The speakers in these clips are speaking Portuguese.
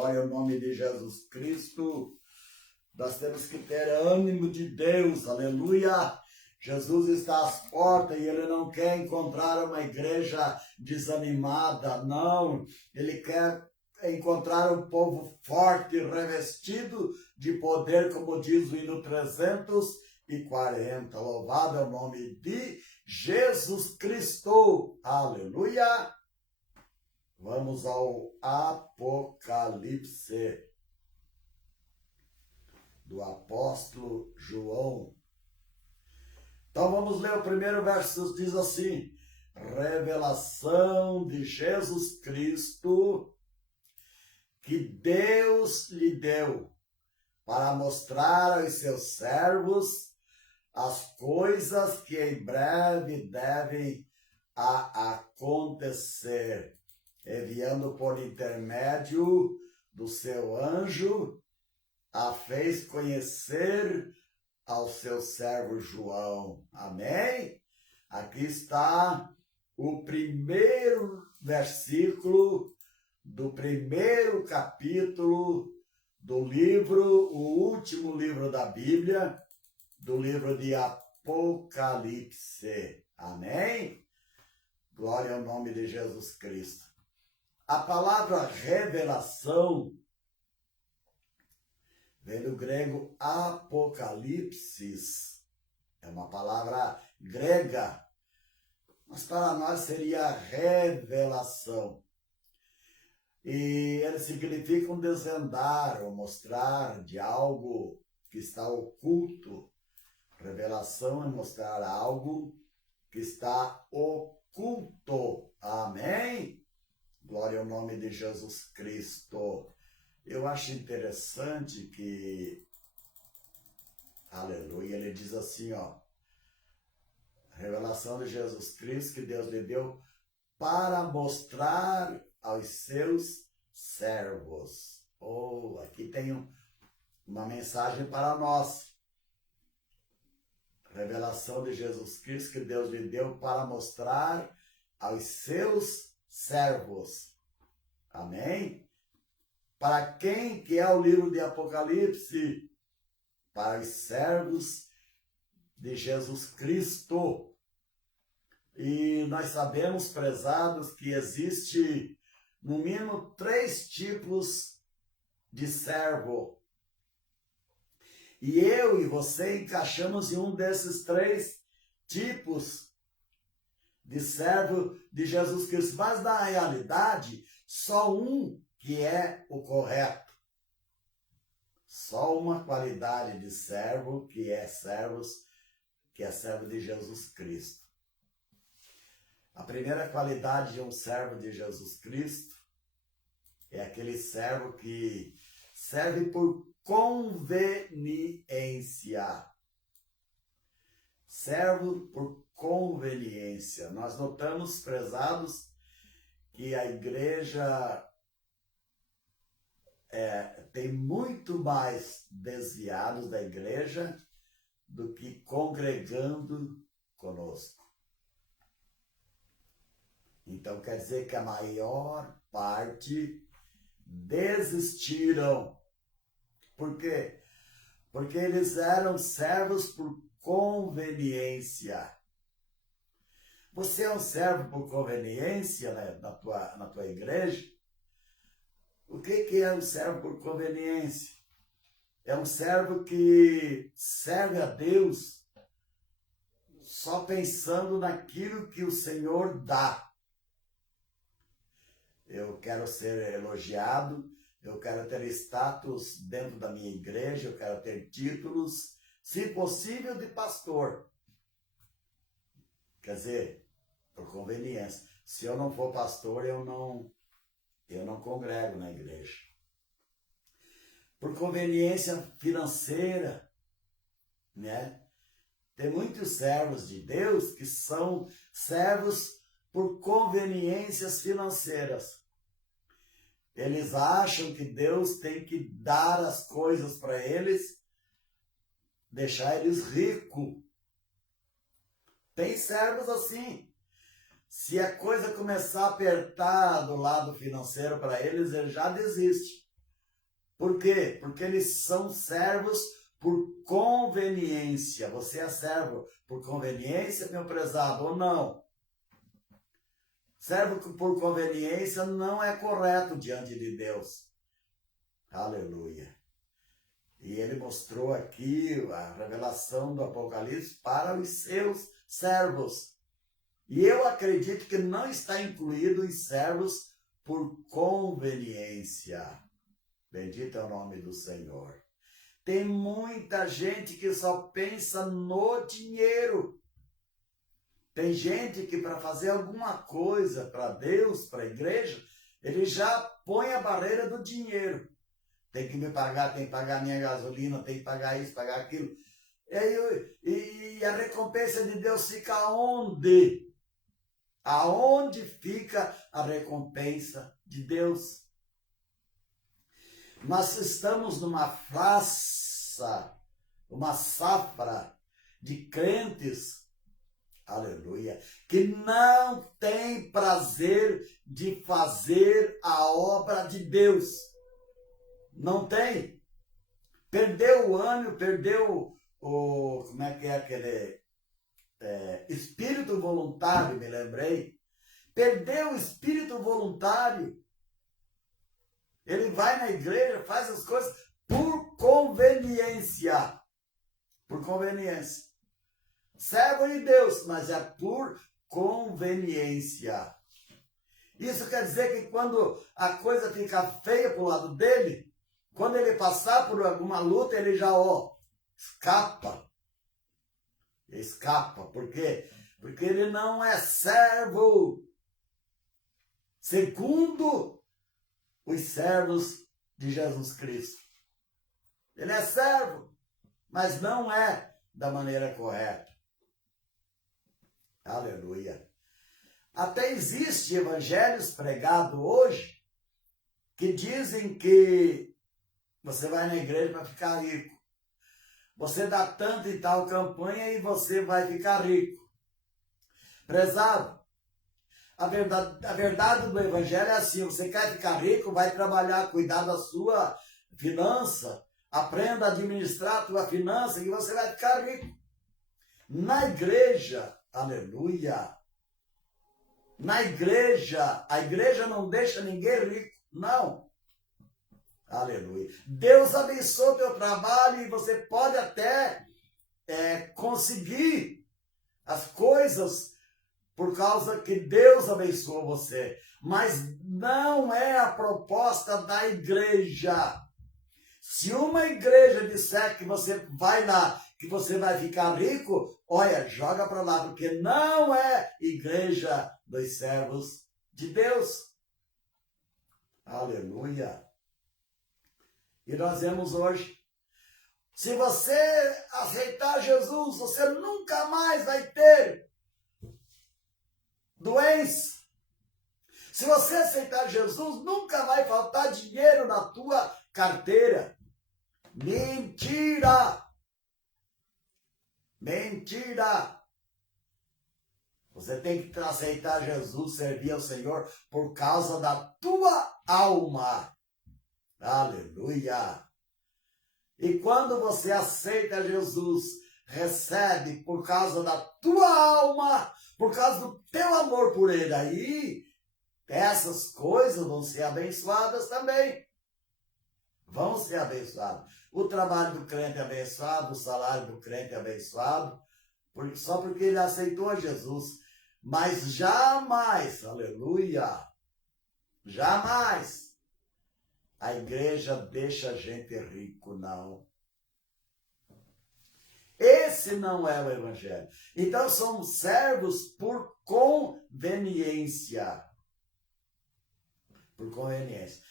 glória ao nome de Jesus Cristo. Nós temos que ter ânimo de Deus, aleluia. Jesus está às portas e ele não quer encontrar uma igreja desanimada, não. Ele quer encontrar um povo forte, revestido de poder, como diz o hino 340. Louvado é o nome de Jesus Cristo, aleluia. Vamos ao Apocalipse do apóstolo João. Então vamos ler o primeiro verso, diz assim: revelação de Jesus Cristo que Deus lhe deu para mostrar aos seus servos as coisas que em breve devem acontecer, enviando por intermédio do seu anjo, a fez conhecer ao seu servo João. Amém? Aqui está o primeiro versículo do primeiro capítulo do livro, o último livro da Bíblia, do livro de Apocalipse. Amém? Glória ao nome de Jesus Cristo. A palavra revelação vem do grego apocalipsis. É uma palavra grega, mas para nós seria revelação. E ele significa um desvendar ou mostrar de algo que está oculto. Revelação é mostrar algo que está oculto. Amém? Glória ao nome de Jesus Cristo. Eu acho interessante que, aleluia, ele diz assim, ó, revelação de Jesus Cristo que Deus lhe deu para mostrar aos seus servos. Oh, aqui tem uma mensagem para nós. Revelação de Jesus Cristo que Deus lhe deu para mostrar aos seus servos. Amém? Para quem que é o livro de Apocalipse? Para os servos de Jesus Cristo. E nós sabemos, prezados, que existe no mínimo 3 tipos de servo. E eu e você encaixamos em um desses 3 tipos de servo de Jesus Cristo. Mas na realidade, só um que é o correto. Só uma qualidade de servo que é servo de Jesus Cristo. A primeira qualidade de um servo de Jesus Cristo é aquele servo que serve por conveniência. Servo por conveniência. Nós notamos, prezados, que a igreja tem muito mais desviados da igreja do que congregando conosco. Então quer dizer que a maior parte desistiram. Por quê? Porque eles eram servos por conveniência. Você é um servo por conveniência, né, na tua igreja? O que é um servo por conveniência? É um servo que serve a Deus só pensando naquilo que o Senhor dá. Eu quero ser elogiado, eu quero ter status dentro da minha igreja, eu quero ter títulos, se possível, de pastor. Quer dizer, por conveniência. Se eu não for pastor, eu não congrego na igreja. Por conveniência financeira, né? Tem muitos servos de Deus que são servos por conveniências financeiras. Eles acham que Deus tem que dar as coisas para eles, deixar eles ricos. Tem servos assim. Se a coisa começar a apertar do lado financeiro para eles, ele já desiste. Por quê? Porque eles são servos por conveniência. Você é servo por conveniência, meu prezado, ou não? Servo por conveniência não é correto diante de Deus. Aleluia. E ele mostrou aqui a revelação do Apocalipse para os seus servos. E eu acredito que não está incluído os servos por conveniência. Bendito é o nome do Senhor. Tem muita gente que só pensa no dinheiro. Tem gente que para fazer alguma coisa para Deus, para a igreja, ele já põe a barreira do dinheiro. Tem que me pagar, tem que pagar minha gasolina, tem que pagar isso, pagar aquilo. E a recompensa de Deus fica onde? Aonde fica a recompensa de Deus? Nós estamos numa praça, uma safra de crentes, aleluia, que não tem prazer de fazer a obra de Deus. Não tem. Perdeu o ânimo, perdeu o, como é que é aquele espírito voluntário, me lembrei. Perdeu o espírito voluntário. Ele vai na igreja, faz as coisas por conveniência. Por conveniência. Servo de Deus, mas é por conveniência. Isso quer dizer que quando a coisa fica feia para o lado dele, quando ele passar por alguma luta, ele já, escapa. Escapa. Por quê? Porque ele não é servo segundo os servos de Jesus Cristo. Ele é servo, mas não é da maneira correta. Aleluia. Até existe evangelhos pregados hoje que dizem que você vai na igreja para ficar rico. Você dá tanto em tal campanha e você vai ficar rico. Prezado, a verdade do evangelho é assim: você quer ficar rico, vai trabalhar, cuidar da sua finança, aprenda a administrar a tua finança e você vai ficar rico. Na igreja, aleluia, na igreja, a igreja não deixa ninguém rico, não. Aleluia. Deus abençoe o teu trabalho e você pode até conseguir as coisas por causa que Deus abençoou você. Mas não é a proposta da igreja. Se uma igreja disser que você vai lá, que você vai ficar rico, olha, joga para lá, porque não é igreja dos servos de Deus. Aleluia. E nós vemos hoje, se você aceitar Jesus, você nunca mais vai ter doença. Se você aceitar Jesus, nunca vai faltar dinheiro na tua carteira. Mentira! Mentira! Você tem que aceitar Jesus, servir ao Senhor por causa da tua alma. Aleluia! E quando você aceita Jesus, recebe por causa da tua alma, por causa do teu amor por Ele, aí essas coisas vão ser abençoadas também. Vão ser abençoadas. O trabalho do crente é abençoado, o salário do crente é abençoado, só porque ele aceitou Jesus. Mas jamais, aleluia, jamais a igreja deixa a gente rico, não. Esse não é o evangelho. Então somos servos por conveniência. Por conveniência.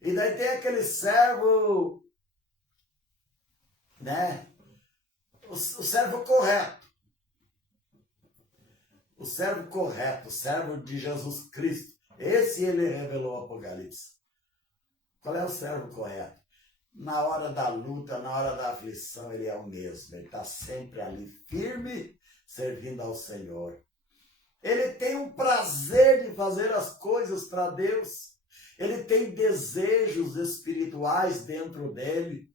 E daí tem aquele servo, né? O servo correto. O servo correto, o servo de Jesus Cristo. Esse ele revelou o Apocalipse. Qual é o servo correto? Na hora da luta, na hora da aflição, ele é o mesmo. Ele está sempre ali, firme, servindo ao Senhor. Ele tem um prazer de fazer as coisas para Deus. ele tem desejos espirituais dentro dele,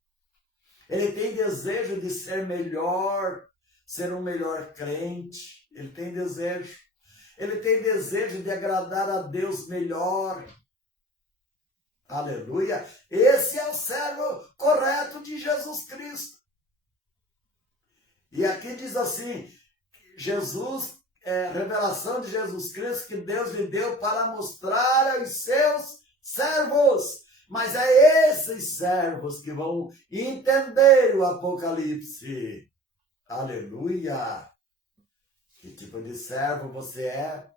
ele tem desejo de ser melhor, ser um melhor crente, ele tem desejo de agradar a Deus melhor. Aleluia! Esse é o servo correto de Jesus Cristo. E aqui diz assim, revelação de Jesus Cristo que Deus lhe deu para mostrar aos seus servos. Mas é esses servos que vão entender o Apocalipse. Aleluia! Que tipo de servo você é?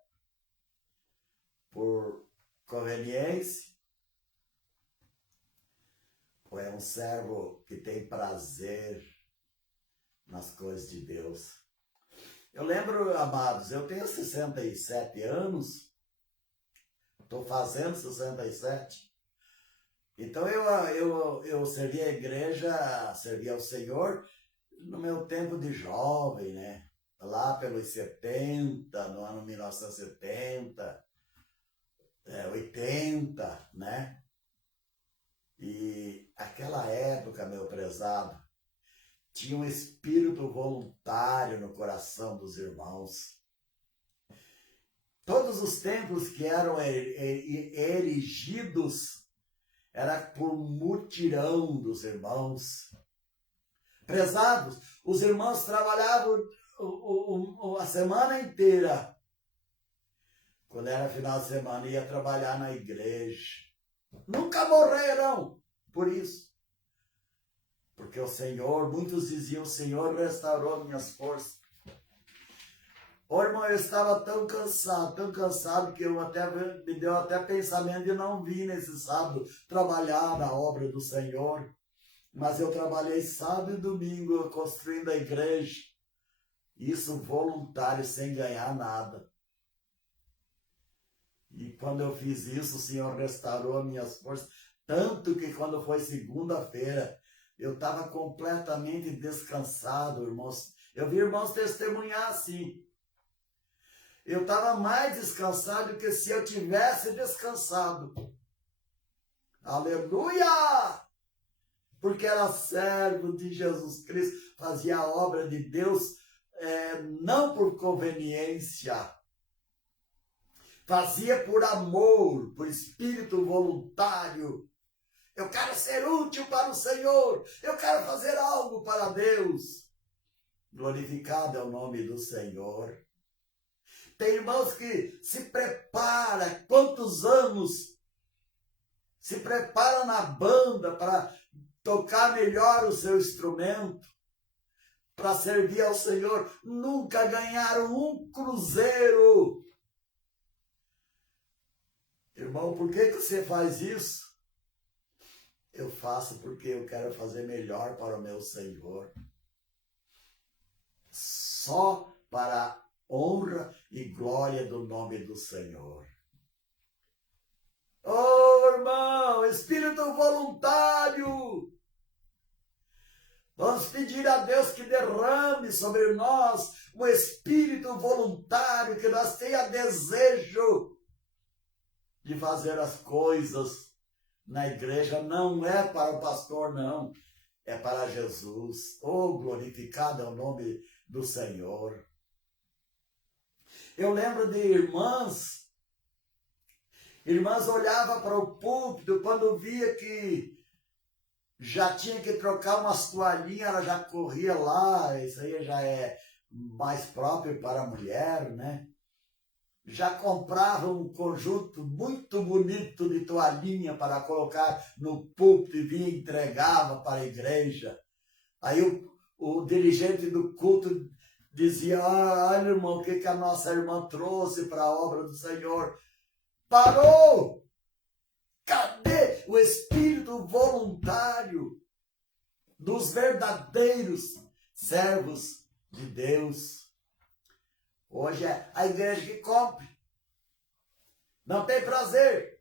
Por conveniência? Ou é um servo que tem prazer nas coisas de Deus? Eu lembro, amados, eu tenho 67 anos, estou fazendo 67. Então eu servi a igreja, servi ao Senhor no meu tempo de jovem, né? Lá pelos 70, no ano 1970, 80, né? E aquela época, meu prezado, tinha um espírito voluntário no coração dos irmãos. Todos os templos que eram erigidos era por mutirão dos irmãos. Prezados, os irmãos trabalhavam a semana inteira. Quando era final de semana, ia trabalhar na igreja. Nunca morreram por isso. Porque o Senhor, muitos diziam, o Senhor restaurou minhas forças. Ô irmão, eu estava tão cansado, que me deu até pensamento de não vir nesse sábado trabalhar na obra do Senhor. Mas eu trabalhei sábado e domingo construindo a igreja. Isso voluntário, sem ganhar nada. E quando eu fiz isso, o Senhor restaurou minhas forças. Tanto que quando foi segunda-feira, eu estava completamente descansado, irmãos. Eu vi irmãos testemunhar assim. Eu estava mais descansado do que se eu tivesse descansado. Aleluia! Porque era servo de Jesus Cristo, fazia a obra de Deus não por conveniência. Fazia por amor, por espírito voluntário. Eu quero ser útil para o Senhor. Eu quero fazer algo para Deus. Glorificado é o nome do Senhor. Tem irmãos que se preparam, quantos anos se preparam na banda para tocar melhor o seu instrumento, para servir ao Senhor. Nunca ganharam um cruzeiro. Irmão, por que você faz isso? Eu faço porque eu quero fazer melhor para o meu Senhor. Só para a honra e glória do nome do Senhor. Oh, irmão, espírito voluntário. Vamos pedir a Deus que derrame sobre nós um espírito voluntário, que nós tenha desejo de fazer as coisas na igreja. Não é para o pastor, não. É para Jesus. Oh, glorificado é o nome do Senhor. Eu lembro de irmãs olhavam para o púlpito, quando via que já tinha que trocar umas toalhinhas, ela já corria lá. Isso aí já é mais próprio para a mulher, né? Já comprava um conjunto muito bonito de toalhinha para colocar no púlpito e vinha e entregava para a igreja. Aí o dirigente do culto dizia: olha, irmão, o que a nossa irmã trouxe para a obra do Senhor? Parou! Cadê o espírito voluntário dos verdadeiros servos de Deus? Hoje é a igreja que compra. Não tem prazer.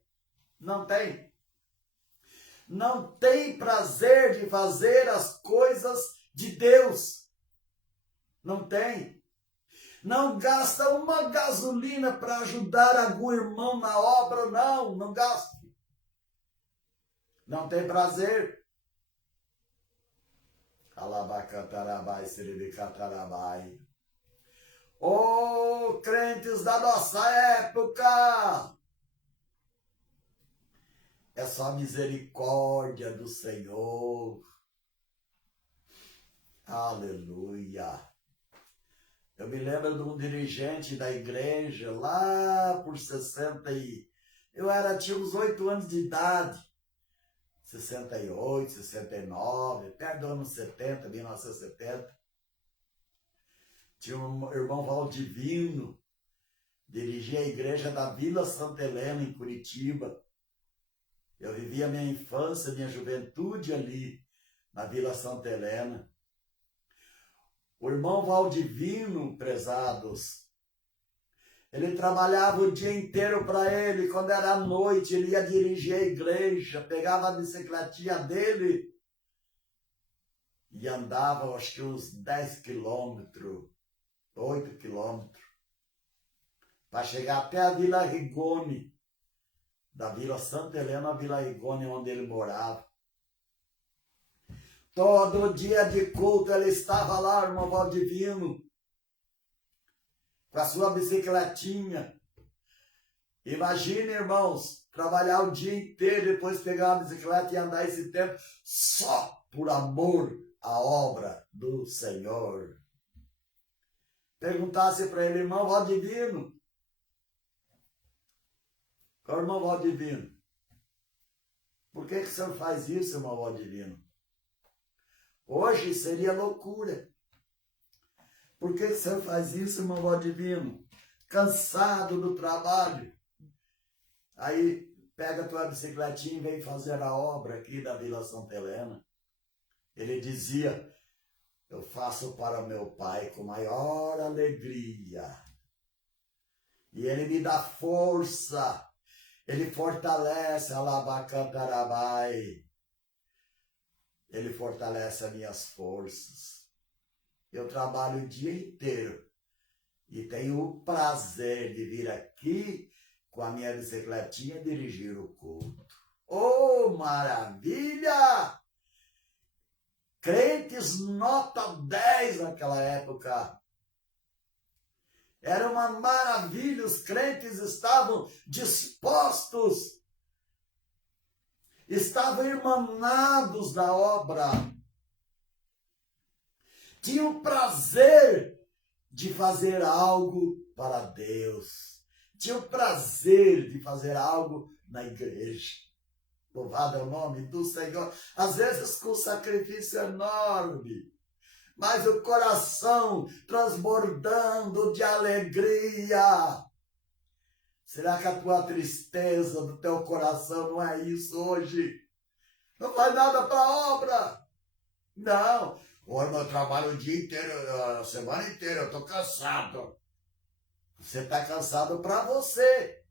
Não tem. Não tem prazer de fazer as coisas de Deus. Não tem. Não gasta uma gasolina para ajudar algum irmão na obra, não gasta. Não tem prazer. Alabacatarabai, seribicatarabai. Oh, crentes da nossa época! É só misericórdia do Senhor. Aleluia. Eu me lembro de um dirigente da igreja lá por 60 e... tinha uns 8 anos de idade. 68, 69, perto do ano 70, 1970. Tinha um irmão Valdivino, dirigia a igreja da Vila Santa Helena, em Curitiba. Eu vivi a minha infância, minha juventude ali, na Vila Santa Helena. O irmão Valdivino, prezados, ele trabalhava o dia inteiro para ele. Quando era noite, ele ia dirigir a igreja, pegava a bicicletinha dele e andava, acho que uns 10 quilômetros, 8 quilômetros, para chegar até a Vila Rigoni, da Vila Santa Helena à Vila Rigoni, onde ele morava. Todo dia de culto ele estava lá, irmão Valdivino, com a sua bicicletinha. Imagine, irmãos, trabalhar o dia inteiro, depois pegar a bicicleta e andar esse tempo só por amor à obra do Senhor. Perguntasse para ele, irmão Valdivino, irmão Valdivino, por que o senhor faz isso, irmão Valdivino? Hoje seria loucura. Por que o senhor faz isso, irmão Valdivino? Cansado do trabalho. Aí pega a tua bicicletinha e vem fazer a obra aqui da Vila Santa Helena. Ele dizia, eu faço para meu pai com maior alegria. E ele me dá força. Ele fortalece a Alabacantarabai. Ele fortalece as minhas forças. Eu trabalho o dia inteiro e tenho o prazer de vir aqui com a minha bicicletinha dirigir o culto. Oh, maravilha! Crentes nota 10 naquela época. Era uma maravilha, os crentes estavam dispostos, estavam irmanados da obra, tinham prazer de fazer algo para Deus, tinham prazer de fazer algo na igreja. Louvado é o nome do Senhor, às vezes com sacrifício enorme, mas o coração transbordando de alegria. Será que a tua tristeza do teu coração não é isso hoje? Não faz nada para a obra. Não. Hoje eu trabalho o dia inteiro, a semana inteira, eu estou cansado. Você está cansado para você.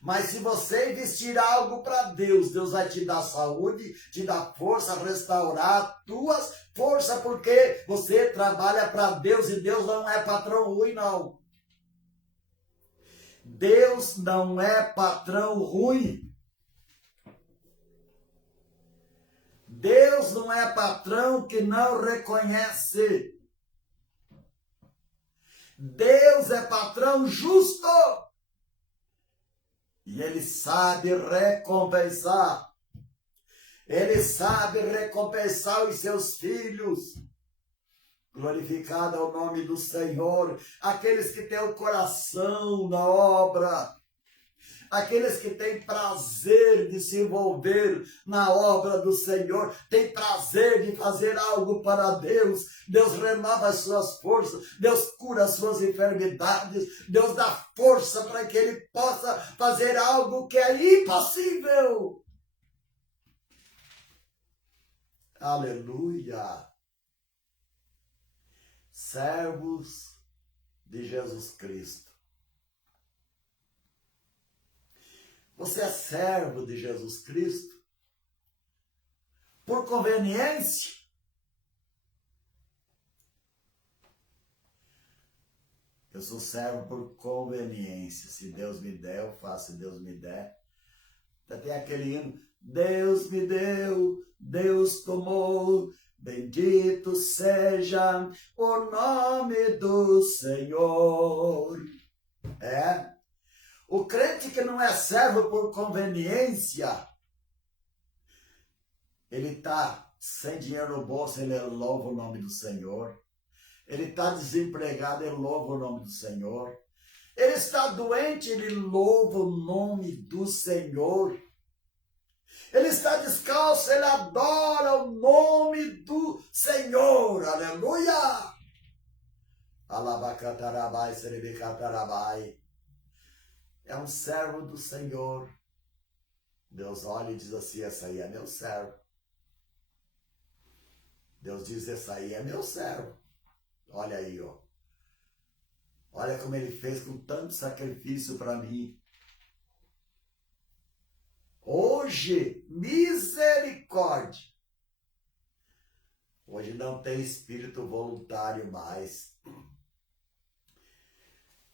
Mas se você investir algo para Deus, Deus vai te dar saúde, te dar força, restaurar tuas forças, porque você trabalha para Deus e Deus não é patrão ruim, não. Deus não é patrão ruim. Deus não é patrão que não reconhece. Deus é patrão justo. E Ele sabe recompensar. Ele sabe recompensar os seus filhos. Glorificado é o nome do Senhor. Aqueles que têm o coração na obra. Aqueles que têm prazer de se envolver na obra do Senhor, têm prazer de fazer algo para Deus. Deus renova as suas forças, Deus cura as suas enfermidades, Deus dá força para que Ele possa fazer algo que é impossível. Aleluia! Servos de Jesus Cristo. Você é servo de Jesus Cristo? Por conveniência? Eu sou servo por conveniência. Se Deus me der, eu faço. Se Deus me der. Até tem aquele hino. Deus me deu, Deus tomou. Bendito seja o nome do Senhor. O crente que não é servo por conveniência, ele está sem dinheiro no bolso, ele louva o nome do Senhor. Ele está desempregado, ele louva o nome do Senhor. Ele está doente, ele louva o nome do Senhor. Ele está descalço, ele adora o nome do Senhor. Aleluia! Alabacatarabai, seribicatarabai. É um servo do Senhor. Deus olha e diz assim, essa aí é meu servo. Deus diz, essa aí é meu servo. Olha aí, ó. Olha como ele fez com tanto sacrifício para mim. Hoje, misericórdia. Hoje não tem espírito voluntário mais.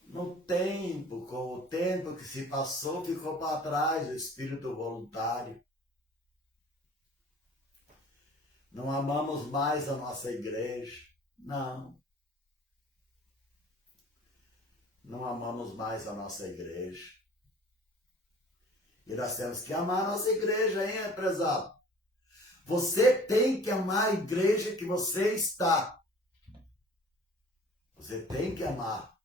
No tempo, com o tempo que se passou, ficou para trás o espírito voluntário. Não amamos mais a nossa igreja. Não. Não amamos mais a nossa igreja. E nós temos que amar a nossa igreja, hein, prezado? Você tem que amar a igreja que você está. Você tem que amar.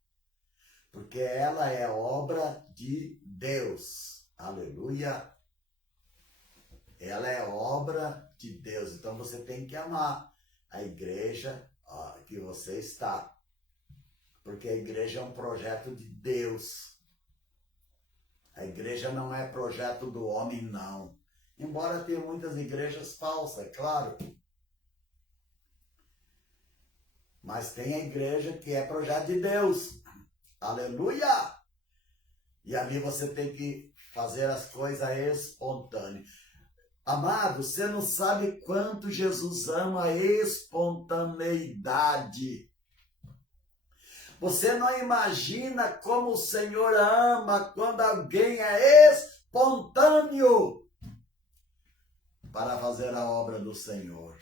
Porque ela é obra de Deus. Aleluia. Ela é obra de Deus. Então você tem que amar a igreja que você está. Porque a igreja é um projeto de Deus. A igreja não é projeto do homem, não. Embora tenha muitas igrejas falsas, é claro. Mas tem a igreja que é projeto de Deus. Aleluia! E ali você tem que fazer as coisas espontâneas. Amado, você não sabe quanto Jesus ama a espontaneidade. Você não imagina como o Senhor ama quando alguém é espontâneo para fazer a obra do Senhor.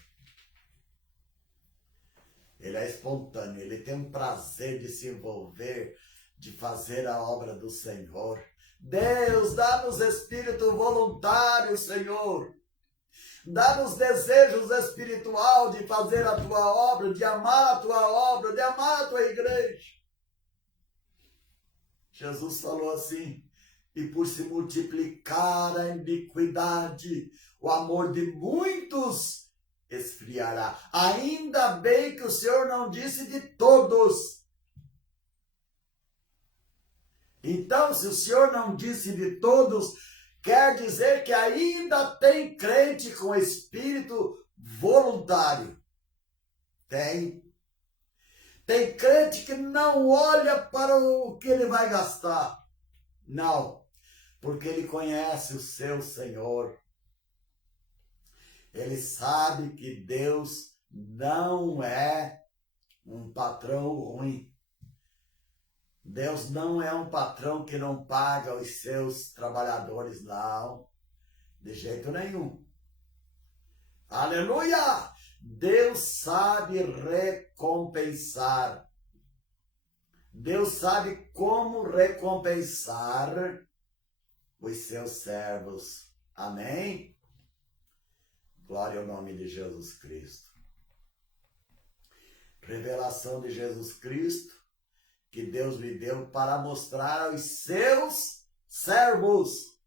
Ele é espontâneo, ele tem um prazer de se envolver, de fazer a obra do Senhor. Deus, dá-nos espírito voluntário, Senhor. Dá-nos desejos espiritual de fazer a tua obra, de amar a tua obra, de amar a tua igreja. Jesus falou assim, e por se multiplicar a iniquidade, o amor de muitos esfriará. Ainda bem que o Senhor não disse de todos. Então, se o Senhor não disse de todos, quer dizer que ainda tem crente com espírito voluntário. Tem. Tem crente que não olha para o que ele vai gastar. Não, porque ele conhece o seu Senhor. Ele sabe que Deus não é um patrão ruim. Deus não é um patrão que não paga os seus trabalhadores, não. De jeito nenhum. Aleluia! Deus sabe recompensar. Deus sabe como recompensar os seus servos. Amém? Glória ao nome de Jesus Cristo. Revelação de Jesus Cristo que Deus me deu para mostrar aos seus servos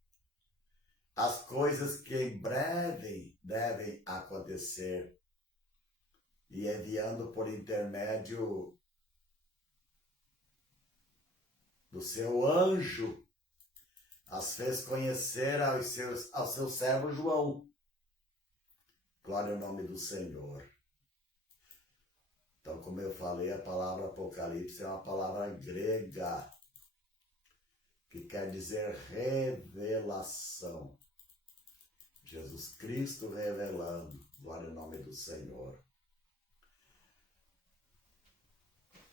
as coisas que em breve devem acontecer. E enviando por intermédio do seu anjo, as fez conhecer ao seu servo João. Glória ao nome do Senhor. Então, como eu falei, a palavra Apocalipse é uma palavra grega que quer dizer revelação. Jesus Cristo revelando. Glória ao nome do Senhor.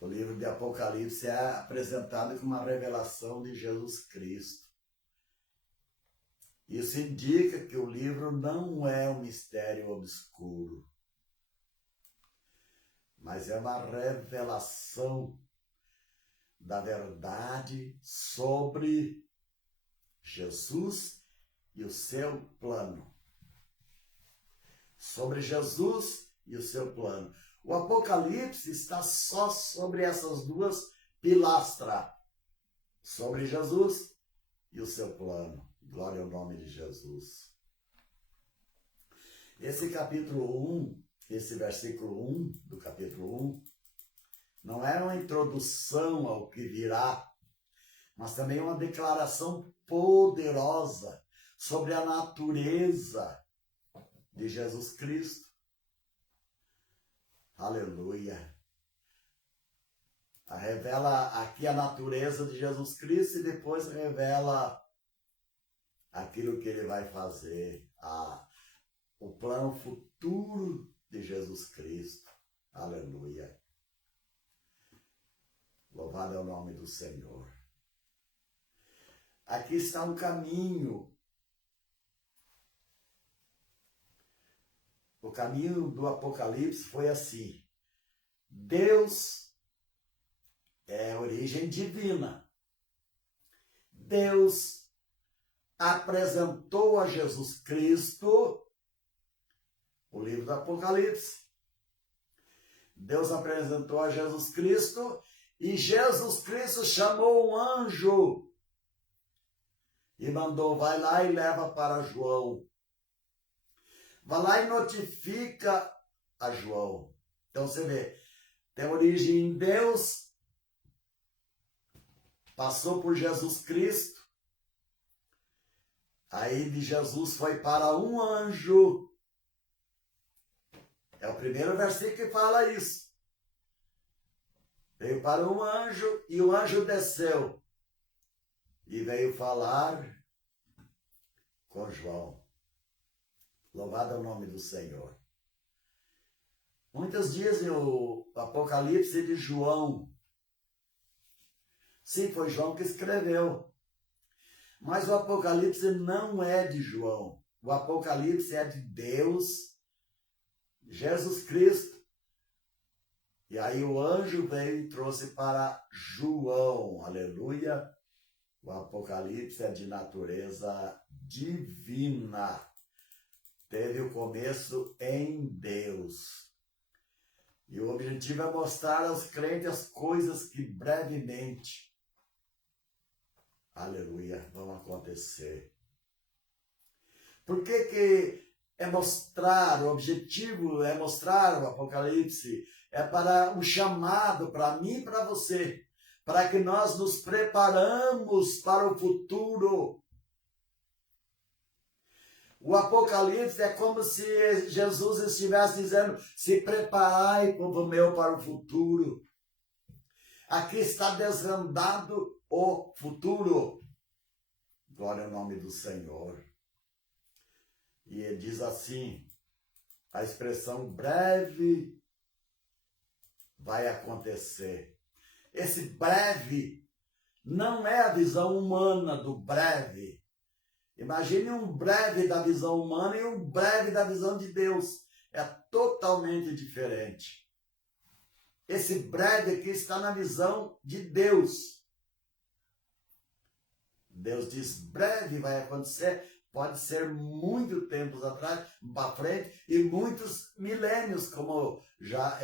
O livro de Apocalipse é apresentado como uma revelação de Jesus Cristo. Isso indica que o livro não é um mistério obscuro, mas é uma revelação da verdade sobre Jesus e o seu plano. Sobre Jesus e o seu plano. O Apocalipse está só sobre essas duas pilastras. Sobre Jesus e o seu plano. Glória ao nome de Jesus. Esse capítulo 1, esse versículo 1 do capítulo 1, não é uma introdução ao que virá, mas também uma declaração poderosa sobre a natureza de Jesus Cristo. Aleluia. Revela aqui a natureza de Jesus Cristo e depois revela aquilo que ele vai fazer, o plano futuro de Jesus Cristo. Aleluia. Louvado é o nome do Senhor. Aqui está um caminho. O caminho do Apocalipse foi assim. Deus é origem divina. Deus apresentou a Jesus Cristo, o livro do Apocalipse. Deus apresentou a Jesus Cristo e Jesus Cristo chamou um anjo e mandou, vai lá e leva para João. Vai lá e notifica a João. Então você vê, tem origem em Deus, passou por Jesus Cristo, aí de Jesus foi para um anjo. É o primeiro versículo que fala isso. Veio para um anjo e o anjo desceu e veio falar com João. Louvado é o nome do Senhor. Muitos dizem o Apocalipse de João. Sim, foi João que escreveu. Mas o Apocalipse não é de João. O Apocalipse é de Deus, Jesus Cristo. E aí o anjo veio e trouxe para João. Aleluia. O Apocalipse é de natureza divina. Teve o começo em Deus. E o objetivo é mostrar aos crentes as coisas que brevemente, aleluia, vão acontecer. Por que é mostrar, o objetivo é mostrar o Apocalipse? É para um chamado para mim e para você, para que nós nos preparamos para o futuro. O Apocalipse é como se Jesus estivesse dizendo, se preparai, povo meu, para o futuro. Aqui está desvendado o futuro. Glória ao nome do Senhor. E ele diz assim, a expressão breve vai acontecer. Esse breve não é a visão humana do breve. Imagine um breve da visão humana e um breve da visão de Deus. É totalmente diferente. Esse breve aqui está na visão de Deus. Deus diz, breve vai acontecer. Pode ser muito tempos atrás, para frente, e muitos milênios, como já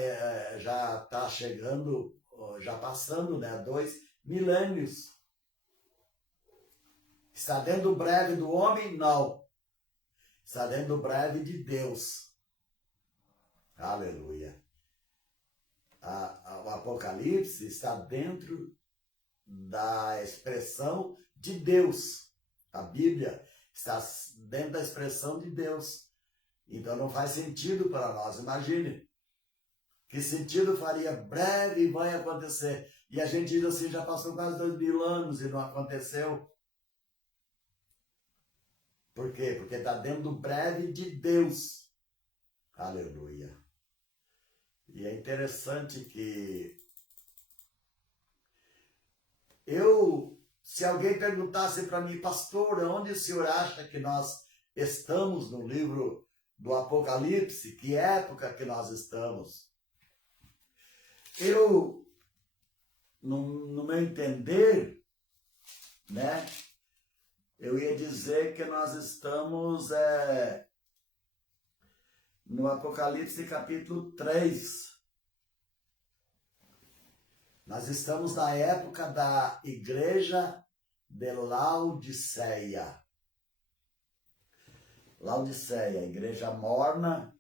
está chegando, já passando, né? 2 milênios. Está dentro do breve do homem? Não. Está dentro do breve de Deus. Aleluia. O Apocalipse está dentro da expressão de Deus. A Bíblia está dentro da expressão de Deus. Então não faz sentido para nós. Imagine. Que sentido faria? Breve vai acontecer. E a gente diz assim, já passou quase 2000 anos e não aconteceu. Por quê? Porque está dentro do breve de Deus. Aleluia. E é interessante que eu Se alguém perguntasse para mim, pastor, onde o senhor acha que nós estamos no livro do Apocalipse? Que época que nós estamos? Eu, no meu entender, né, eu ia dizer que nós estamos no Apocalipse capítulo 3. Nós estamos na época da igreja de Laodiceia. Laodiceia, igreja morna,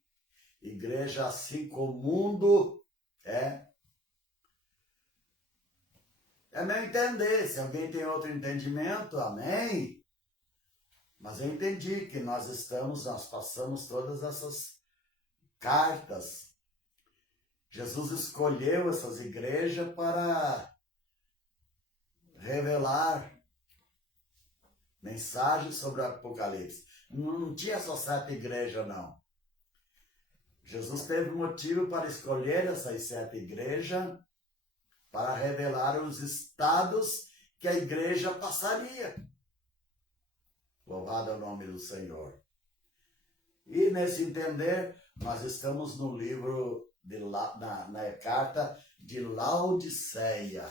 igreja assim como o mundo é. É meu entender, se alguém tem outro entendimento, amém. Mas eu entendi que nós passamos todas essas cartas. Jesus escolheu essas igrejas para revelar mensagens sobre o Apocalipse. Não tinha só 7 igrejas, não. Jesus teve motivo para escolher essas 7 igrejas para revelar os estados que a igreja passaria. Louvado é o nome do Senhor. E nesse entender, nós estamos no livro, na carta de Laodiceia.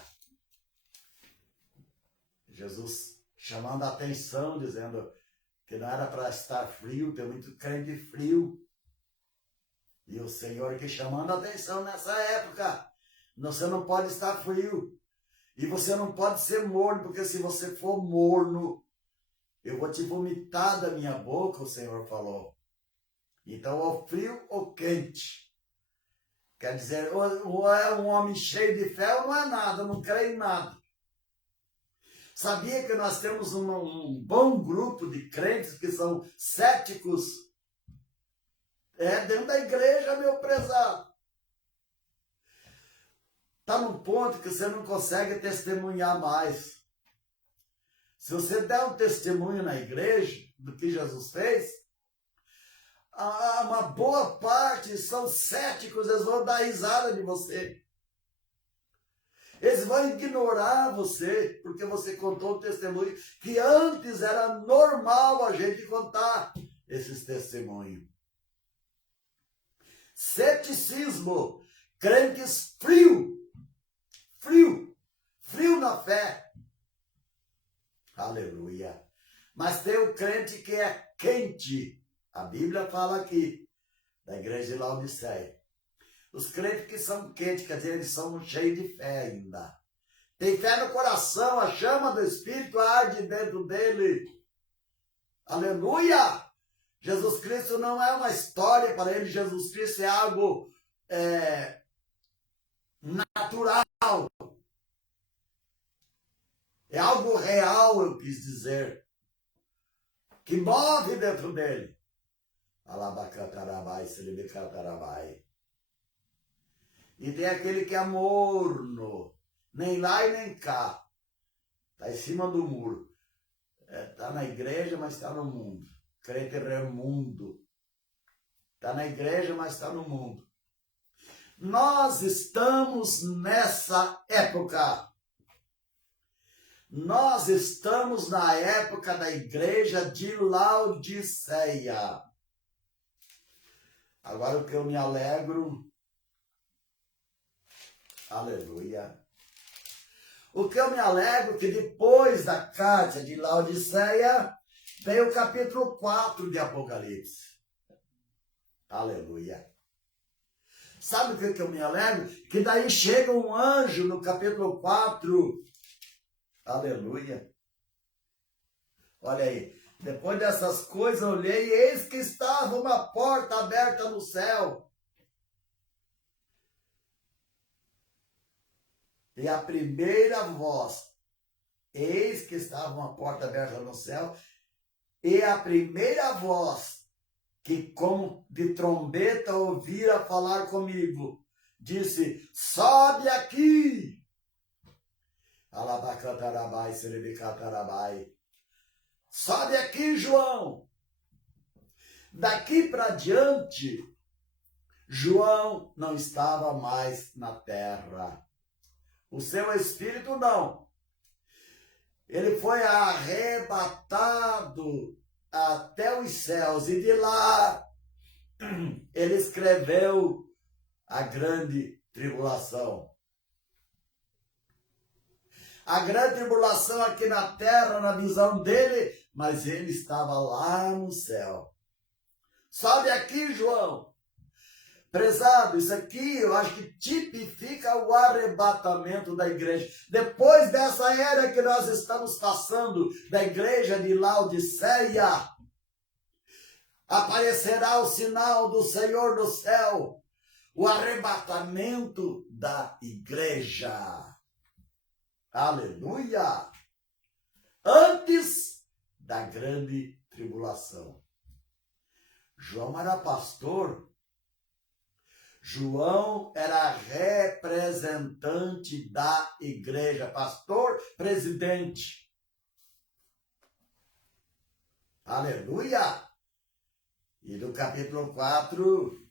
Jesus chamando a atenção, dizendo que não era para estar frio, tem muito crente frio. E o Senhor aqui chamando a atenção nessa época. Você não pode estar frio. E você não pode ser morno, porque se você for morno, eu vou te vomitar da minha boca, o Senhor falou. Então, ou frio ou quente. Quer dizer, ou é um homem cheio de fé ou não é nada, não crê em nada. Sabia que nós temos um bom grupo de crentes que são céticos? Dentro da igreja, meu prezado. Está num ponto que você não consegue testemunhar mais. Se você der um testemunho na igreja do que Jesus fez, uma boa parte são céticos, eles vão dar risada de você. Eles vão ignorar você, porque você contou um testemunho que antes era normal a gente contar esses testemunhos. Ceticismo, crentes frio na fé. Aleluia. Mas tem o crente que é quente. A Bíblia fala aqui, da igreja de Laodiceia. Os crentes que são quentes, quer dizer, eles são cheios de fé ainda. Tem fé no coração, a chama do Espírito arde dentro dele. Aleluia! Jesus Cristo não é uma história para ele, Jesus Cristo é algo natural. É algo real, eu quis dizer, que move dentro dele. Alabacatarabai, celebecatarabai. E tem aquele que é morno, nem lá e nem cá. Está em cima do muro. Está na igreja, mas está no mundo. Crente remundo. Está na igreja, mas está no mundo. Nós estamos nessa época. Nós estamos na época da igreja de Laodiceia. Agora o que eu me alegro, aleluia. O que eu me alegro é que depois da carta de Laodiceia, veio o capítulo 4 de Apocalipse. Aleluia. Sabe o que eu me alegro? Que daí chega um anjo no capítulo 4. Aleluia. Olha aí. Depois dessas coisas eu olhei e eis que estava uma porta aberta no céu. E a primeira voz, eis que estava uma porta aberta no céu, e a primeira voz, que como de trombeta ouvira falar comigo, disse, sobe aqui. Alabacatarabai, cerebicatarabai. Sobe aqui, João. Daqui para diante, João não estava mais na terra. O seu espírito não. Ele foi arrebatado até os céus e de lá ele escreveu a grande tribulação. A grande tribulação aqui na terra, na visão dele, mas ele estava lá no céu. Sobe aqui, João. Prezado, isso aqui eu acho que tipifica o arrebatamento da igreja. Depois dessa era que nós estamos passando, da igreja de Laodiceia, aparecerá o sinal do Senhor do céu, o arrebatamento da igreja. Aleluia! Antes da grande tribulação. João era pastor. João era representante da igreja, pastor, presidente. Aleluia! E no capítulo 4,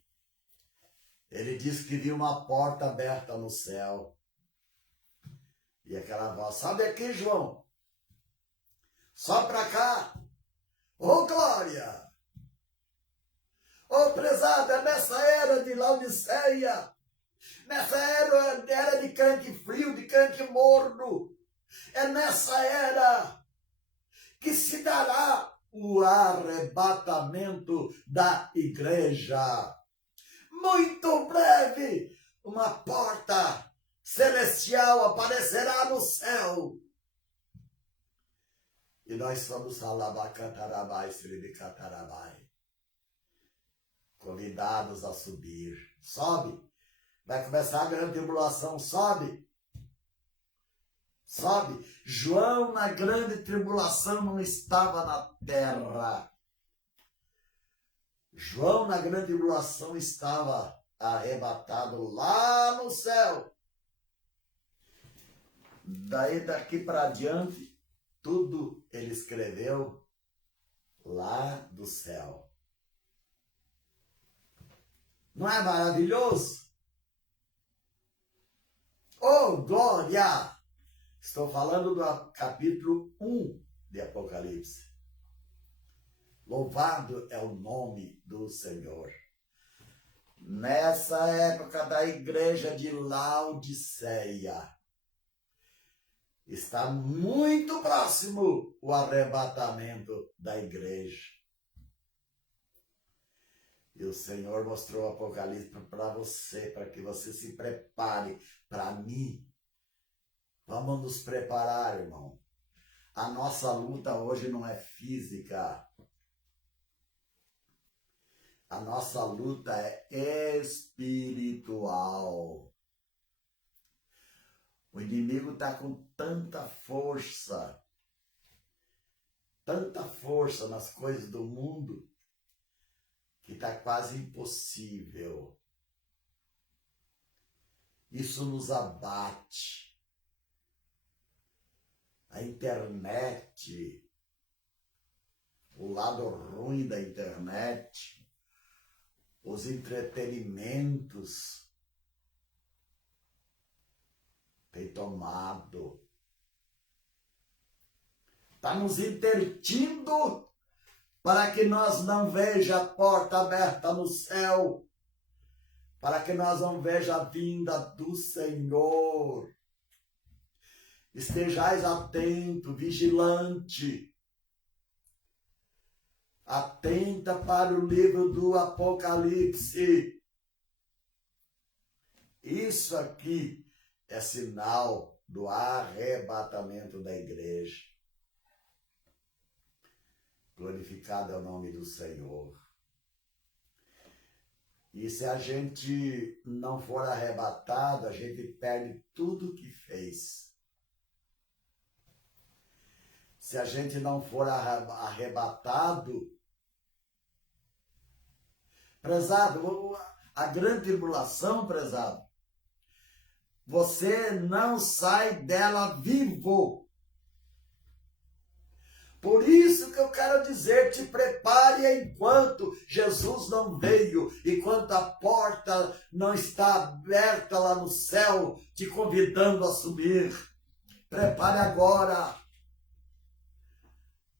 ele diz que viu uma porta aberta no céu. E aquela voz, sobe aqui, João. Só para cá. Ô, glória! Ô, prezado, é nessa era de Laodiceia, nessa era de crente frio, de crente morno, é nessa era que se dará o arrebatamento da igreja. Muito breve, uma porta celestial aparecerá no céu. E nós somos Salabacatarabai, Siribicatarabai. Convidados a subir. Sobe. Vai começar a grande tribulação. Sobe. Sobe. João, na grande tribulação, não estava na terra. João, na grande tribulação, estava arrebatado lá no céu. Daqui para diante, tudo ele escreveu lá do céu. Não é maravilhoso? Oh, glória! Estou falando do capítulo 1 de Apocalipse. Louvado é o nome do Senhor. Nessa época da igreja de Laodiceia, está muito próximo o arrebatamento da igreja. E o Senhor mostrou o Apocalipse para você, para que você se prepare para mim. Vamos nos preparar, irmão. A nossa luta hoje não é física. A nossa luta é espiritual. O inimigo está com tanta força nas coisas do mundo, que está quase impossível. Isso nos abate. A internet, o lado ruim da internet, os entretenimentos tem tomado. Está nos intertindo para que nós não veja a porta aberta no céu, para que nós não veja a vinda do Senhor. Estejais atento, vigilante, atenta para o livro do Apocalipse. Isso aqui é sinal do arrebatamento da igreja. Glorificado é o nome do Senhor. E se a gente não for arrebatado, a gente perde tudo que fez. Se a gente não for arrebatado, prezado, a grande tribulação, prezado, você não sai dela vivo. Por isso que eu quero dizer, te prepare enquanto Jesus não veio, enquanto a porta não está aberta lá no céu, te convidando a subir. Prepare agora.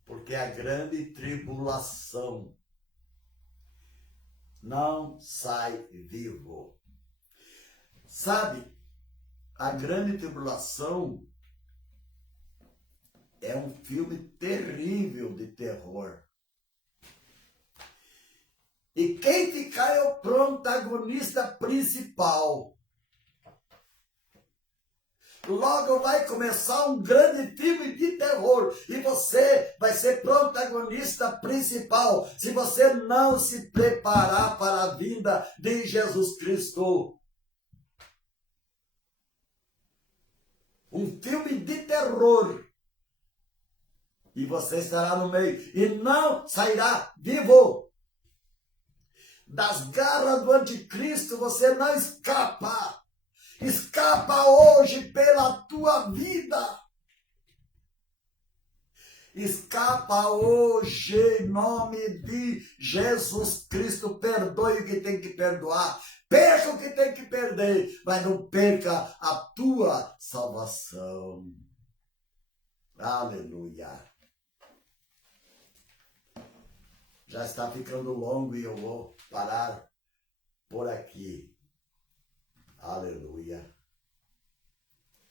porque a grande tribulação não sai vivo. Sabe, a grande tribulação é um filme terrível de terror. E quem ficar é o protagonista principal. Logo vai começar um grande filme de terror e você vai ser protagonista principal se você não se preparar para a vinda de Jesus Cristo. Um filme de terror. E você estará no meio e não sairá vivo. Das garras do anticristo você não escapa. Escapa hoje pela tua vida. Escapa hoje em nome de Jesus Cristo. Perdoe o que tem que perdoar. Perca o que tem que perder. Mas não perca a tua salvação. Aleluia. Já está ficando longo e eu vou parar por aqui. Aleluia.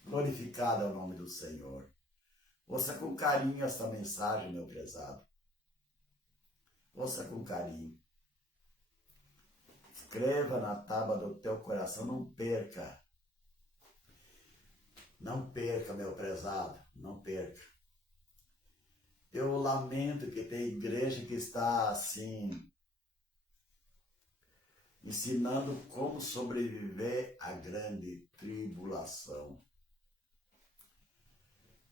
Glorificado é o nome do Senhor. Ouça com carinho esta mensagem, meu prezado. Ouça com carinho. Escreva na tábua do teu coração, não perca. Não perca, meu prezado, não perca. Eu lamento que tem igreja que está assim, ensinando como sobreviver à grande tribulação.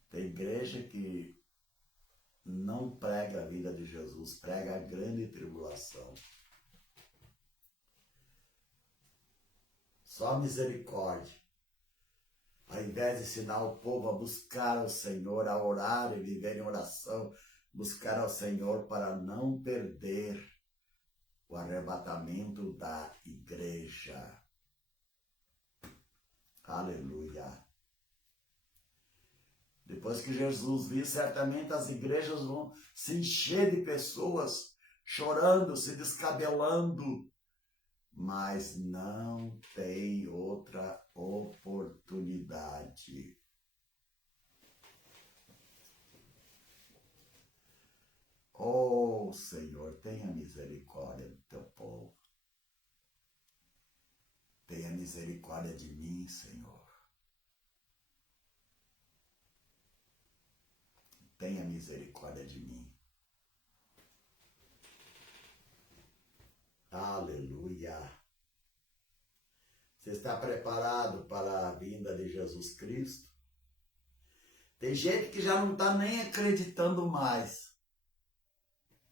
Tem igreja que não prega a vida de Jesus, prega a grande tribulação. Só misericórdia. Ao invés de ensinar o povo a buscar ao Senhor, a orar e viver em oração, buscar ao Senhor para não perder o arrebatamento da igreja. Aleluia. Depois que Jesus vir, certamente as igrejas vão se encher de pessoas chorando, se descabelando, mas não tem outra oportunidade. Oh, Senhor, tenha misericórdia do teu povo. Tenha misericórdia de mim, Senhor. Tenha misericórdia de mim. Aleluia. Você está preparado para a vinda de Jesus Cristo? Tem gente que já não está nem acreditando mais.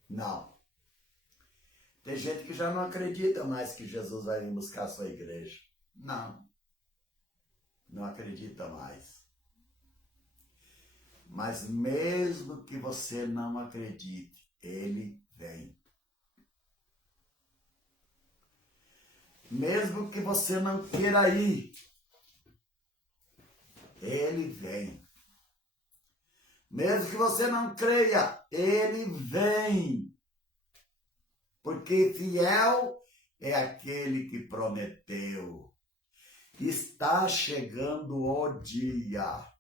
Não. Tem gente que já não acredita mais que Jesus vai vir buscar a sua igreja. Não. Não acredita mais. Mas mesmo que você não acredite, Ele vem. Mesmo que você não queira ir, Ele vem. Mesmo que você não creia, Ele vem. Porque fiel é aquele que prometeu. Está chegando o dia.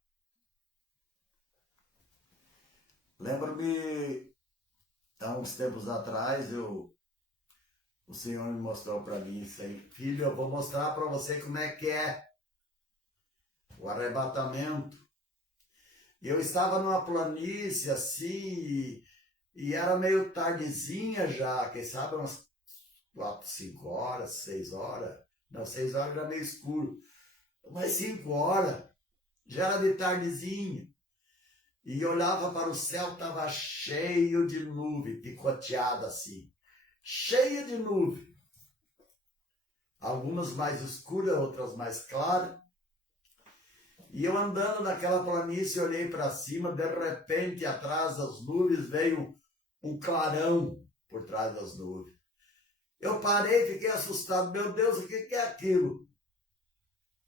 Lembro-me, há uns tempos atrás, o Senhor me mostrou para mim isso aí. Filho, eu vou mostrar para você como é que é o arrebatamento. Eu estava numa planície assim, e era meio tardezinha já, quem sabe umas 4, 5 horas, 6 horas. Não, 6 horas era meio escuro. Mas 5 horas, já era de tardezinha. E olhava para o céu, estava cheio de nuvem, picoteada assim. Cheio de nuvem. Algumas mais escuras, outras mais claras. E eu andando naquela planície, olhei para cima, de repente, atrás das nuvens, veio um clarão por trás das nuvens. Eu parei, fiquei assustado. Meu Deus, o que é aquilo?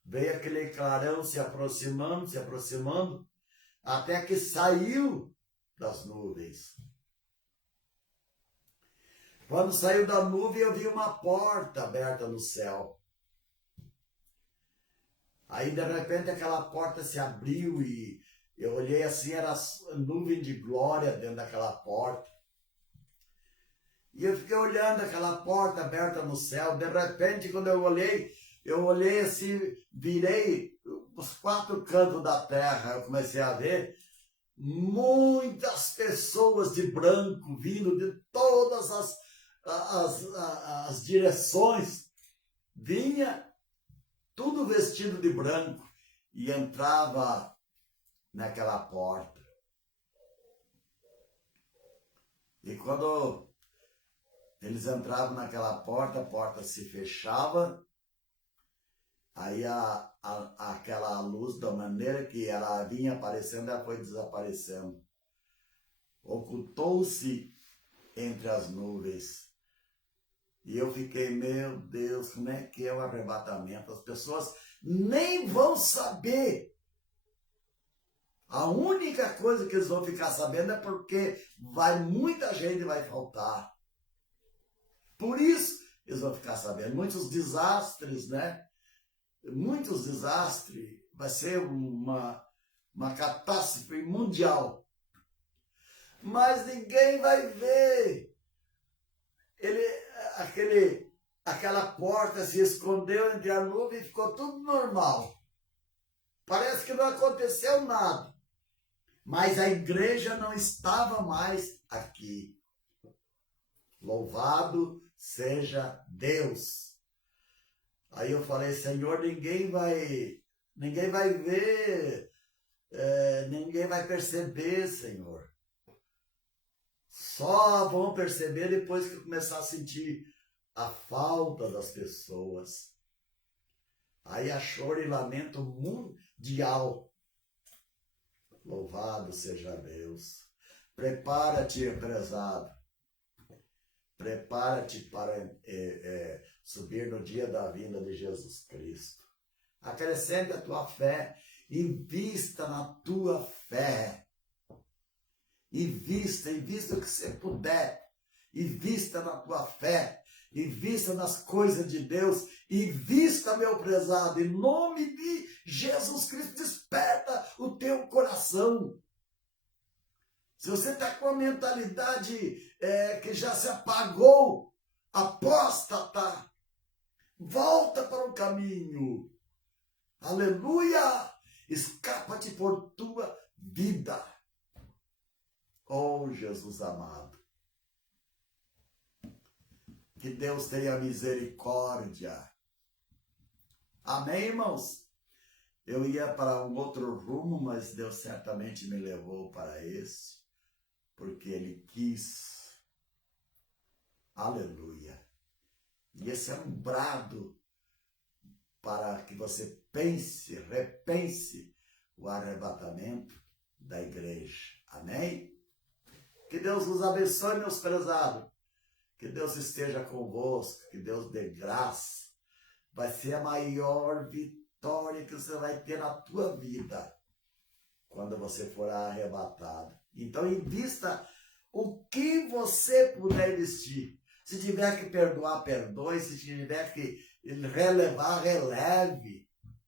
Veio aquele clarão se aproximando, até que saiu das nuvens. Quando saiu da nuvem, eu vi uma porta aberta no céu. Aí, de repente, aquela porta se abriu e eu olhei assim, era nuvem de glória dentro daquela porta. E eu fiquei olhando aquela porta aberta no céu. De repente, quando eu olhei assim, virei os 4 cantos da terra. Eu comecei a ver muitas pessoas de branco vindo de todas as direções. Vinha tudo vestido de branco e entrava naquela porta. E quando eles entravam naquela porta, a porta se fechava, aí aquela luz, da maneira que ela vinha aparecendo, ela foi desaparecendo. Ocultou-se entre as nuvens. E eu fiquei, meu Deus, como é que é o arrebatamento? As pessoas nem vão saber. A única coisa que eles vão ficar sabendo é porque muita gente vai faltar. Por isso eles vão ficar sabendo. Muitos desastres, né? Muitos desastres. Vai ser uma catástrofe mundial. Mas ninguém vai ver. Aquela porta se escondeu entre a nuvem e ficou tudo normal. Parece que não aconteceu nada. Mas a igreja não estava mais aqui. Louvado seja Deus. Aí eu falei, Senhor, ninguém vai ver, ninguém vai perceber, Senhor. Só vão perceber depois que eu começar a sentir a falta das pessoas. Aí a choro e lamento mundial. Louvado seja Deus. Prepara-te, prezado. Prepara-te para subir no dia da vinda de Jesus Cristo. Acrescente a tua fé. Invista na tua fé. Invista o que você puder. Invista na tua fé. Invista nas coisas de Deus. Invista, meu prezado, em nome de Jesus Cristo, desperta o teu coração. Se você está com a mentalidade que já se apagou, apóstata, volta para o caminho. Aleluia! Escapa-te por tua vida. Oh, Jesus amado. Que Deus tenha misericórdia. Amém, irmãos? Eu ia para um outro rumo, mas Deus certamente me levou para esse, porque Ele quis. Aleluia. E esse é um brado para que você repense o arrebatamento da igreja. Amém? Que Deus nos abençoe, meus prezados. Que Deus esteja convosco, que Deus dê graça. Vai ser a maior vitória que você vai ter na tua vida quando você for arrebatado. Então, invista o que você puder investir. Se tiver que perdoar, perdoe. Se tiver que relevar, releve.